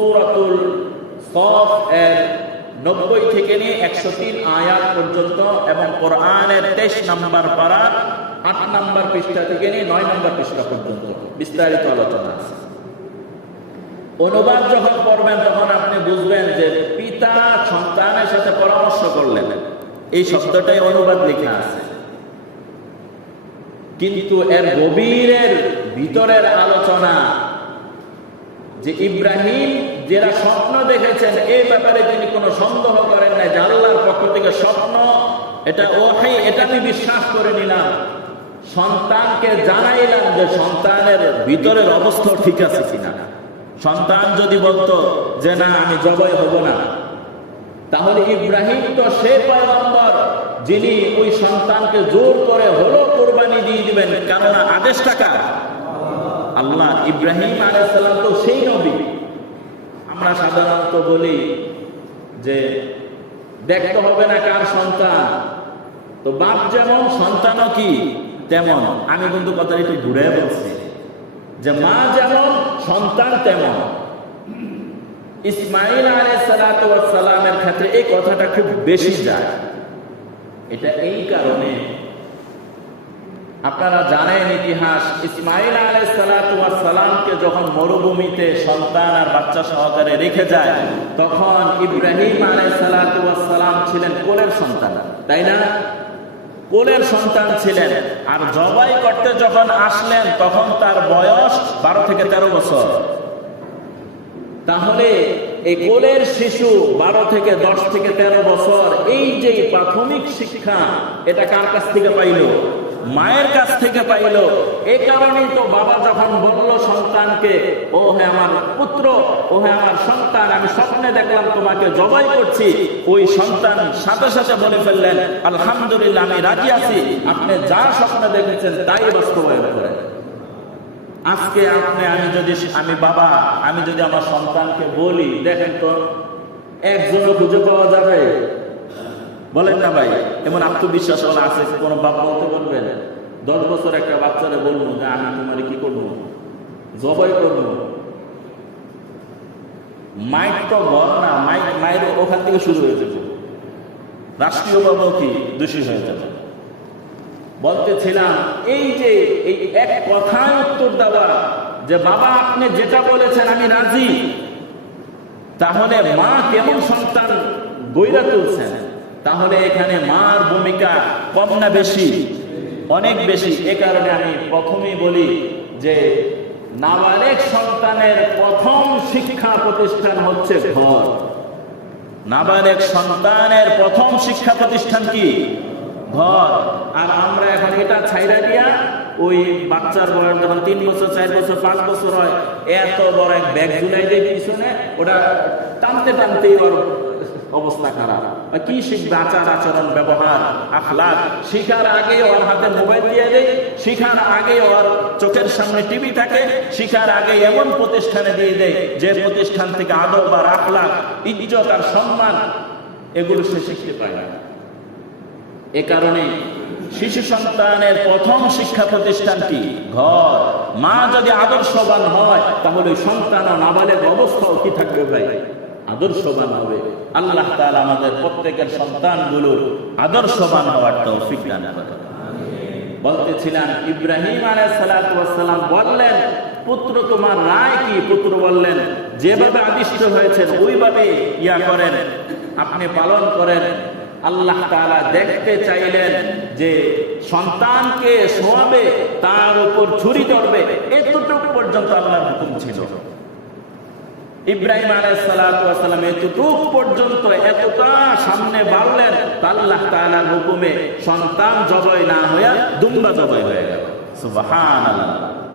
সূরাতুল সফ এর 90 থেকে নিয়ে 103 আয়াত পর্যন্ত এবং কোরআনের 23 নম্বর পারা 8 নম্বর পৃষ্ঠা থেকে নিয়ে 9 নম্বর পৃষ্ঠা পর্যন্ত বিস্তারিত আলোচনা আছে। অনুবাদ যখন পড়বেন তখন আপনি বুঝবেন যে পিতা সন্তানের সাথে পরামর্শ করলেন, এই শব্দটাই অনুবাদ লেখা আছে, কিন্তু এর গভীরের ভিতরের আলোচনা যে ইব্রাহিম যারা স্বপ্ন দেখেছেন এই ব্যাপারে তিনি কোনো সন্দেহ করেন না যে আল্লাহর পক্ষ থেকে স্বপ্ন, এটা ওহাই, এটা আমি বিশ্বাস করে নিলাম। সন্তানকে জানাইলাম যে সন্তানের ভিতরের অবস্থা ঠিক আছে কিনা। সন্তান যদি বলতো যে না আমি জবাই হব না, তাহলে ইব্রাহিম তো সে পয়গম্বর যিনি ওই সন্তানকে জোর করে হলো কোরবানি দিয়ে দিবেন, কেননা আদেশ টাকা আল্লাহ। ইব্রাহিম আলাইহিস সালাম তো সেই নবী। আমরা সাধারণত বলি যে দেখতে হবে না কার সন্তান, তো বাপ যেমন সন্তানও কি তেমন। আমি কিন্তু কথাটা একটু ঘুরে বলছি যে মা যেমন সন্তান তেমন। ইসমাঈল আলাইহিস সালাতু ওয়াস সালামের ক্ষেত্রে এই কথাটা খুব বেশি যায়। এটা এই কারণে, আপনারা জানেন ইতিহাস, ইসমাঈল আলাইহিস সালাতু ওয়াস সালামকে যখন মরুভূমিতে সন্তান আর বাচ্চা সহকারে রেখে যায়, তখন ইব্রাহিম আলাইহিস সালাতু ওয়াস সালাম ছিলেন কোলের সন্তান, তাই না? কোলের সন্তান ছিলেন। আর জবাই করতে যখন আসলেন তখন তার বয়স 12 থেকে 13 বছর। তাহলে এই কোলের শিশু 12 থেকে 10 থেকে 13 বছর, এই যে প্রাথমিক শিক্ষা এটা কার কাছ থেকে পাইল? মায়ের কাছ থেকে পাইল। এই কারণেই তো বাবা যখন বলল সন্তানকে, ও হে আমার পুত্র, ও হে আমার সন্তান, আমি স্বপ্নে দেখলাম তোমাকে জবাই করছি, ওই সন্তান সাথে সাথে বলে ফেললেন আলহামদুলিল্লাহ, আমি রাজি আছি, আপনি যা স্বপ্নে দেখেছেন তাই বাস্তবায়ন করেন। আজকে আমি বাবা, আমি যদি আমার সন্তানকে বলি, দেখেন তো একজনও খুঁজে পাওয়া যাবে? বলেন না ভাই? এমন আত্মবিশ্বাস আছে কোন বাবা বলতে বলবেন? 10 বছর একটা বাচ্চারে বলবো যে আমি তোমার কি করবো, জবাই করবো, মাইক তো ঘর না, মায়ের ওখান থেকে শুরু হয়ে যাবে, রাষ্ট্রীয় বাবু কি দোষী হয়ে যাবে। বলতেছিলাম এই যে এই এক কথায় উত্তর দেওয়া যে বাবা আপনি যেটা বলেছেন আমি রাজি, তাহলে মা কেমন সন্তান গইরা তুলছেন। তাহলে এখানে মার ভূমিকা কম না বেশি? অনেক বেশি। এ কারণে আমি প্রথমেই বলি যে নাবালেগ সন্তানের প্রথম শিক্ষা প্রতিষ্ঠান হচ্ছে ঘর। নাবালেগ সন্তানের প্রথম শিক্ষা প্রতিষ্ঠান কি? ঘর। আর আমরা এখন এটা ছাইরা দিয়া ওই বাচ্চার বয়স যখন 3 বছর 4 বছর 5 বছর হয়, এত বড় এক ব্যাগ ঝুলাই দিয়ে পিছনে ওটা টানতে টানতেই ওর অবস্থা খারাপ। কি শিখবে? আচার আচরণ, ব্যবহার, আখলাক শিখার আগে ওর হাতে মোবাইল দিয়ে দেয়, শিখার আগে ওর চোখের সামনে টিভি থাকে, শিখার আগে এমন প্রতিষ্ঠানে দিয়ে দেয় যে প্রতিষ্ঠান থেকে আদব আর আখলাক, ইজ্জত আর সম্মান এগুলো সে শিখতে পায় না। এ কারণে শিশু সন্তানের প্রথম শিক্ষা প্রতিষ্ঠানটি ঘর। মা যদি আদর্শবান হয় তাহলে সন্তান ও নাবালেগ অবস্থাও কি থাকবে ভাই? আদর্শবান হবে। আল্লাহ তাআলা আমাদের প্রত্যেকের সন্তানগুলোর আদর্শবান হওয়ার তৌফিক দান করেন। বলতেছিলাম ইব্রাহিম আলাইহিস সালাতু ওয়াস সালাম বললেন, পুত্র তোমার রায় কি? পুত্র বললেন, যেভাবে আদিষ্ট হয়েছেন ওইভাবে করেন, আপনি পালন করেন। আল্লাহ তাআলা দেখতে চাইলেন যে সন্তানকে শোয়াবে, তার উপর ছুরি ধরবে, এতটুকু পর্যন্ত আল্লাহর হুকুম ছিল। ইব্রাহিম আলাইহিস সালাতু ওয়াস সালাম এতটুকু পর্যন্ত এতটা সামনে বাড়লেন, আল্লাহ তাআলার হুকুমে সন্তান জবাই না হয়ে দুম্বা জবাই হয়ে গেল। সুবহানাল্লাহ।